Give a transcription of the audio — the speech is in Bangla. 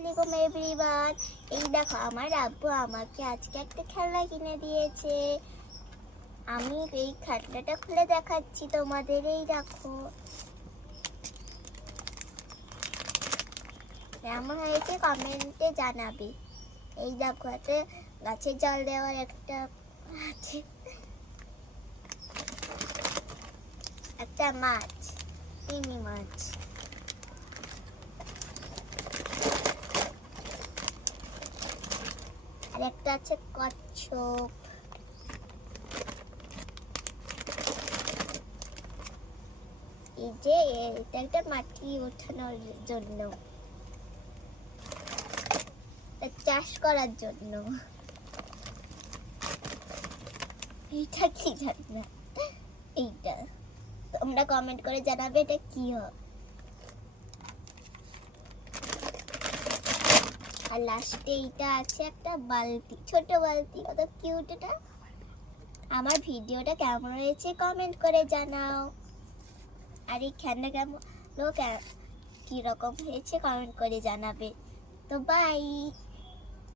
আলাইকুম এভরিওয়ান। এই দেখো আমার আব্বু আমাকে আজকে একটা খেলনা কিনে দিয়েছে। আমি এই খেলনাটা খুলে দেখাচ্ছি তোমাদের। এই দেখো কেমন হয়েছে কমেন্টে জানাবে। এই দেখো এতে গাছে জল দেওয়ার একটা আছে, একটা মাছ, তিমি মাছ। আর একটা আছে কচ্ছপ। এই যে এটা একটা মাটি ওঠানোর জন্য, চাষ করার জন্য। এইটা কি জানি না, এইটা তোমরা কমেন্ট করে জানাবে এটা কি হয়। আর লাস্টে এইটা আছে একটা বালতি, ছোট বালতি, কত কিউট এটা। আমার ভিডিওটা কেমন হয়েছে কমেন্ট করে জানাও। আর এই খেলনা কেমন কিরকম হয়েছে কমেন্ট করে জানাবে। তো বাই।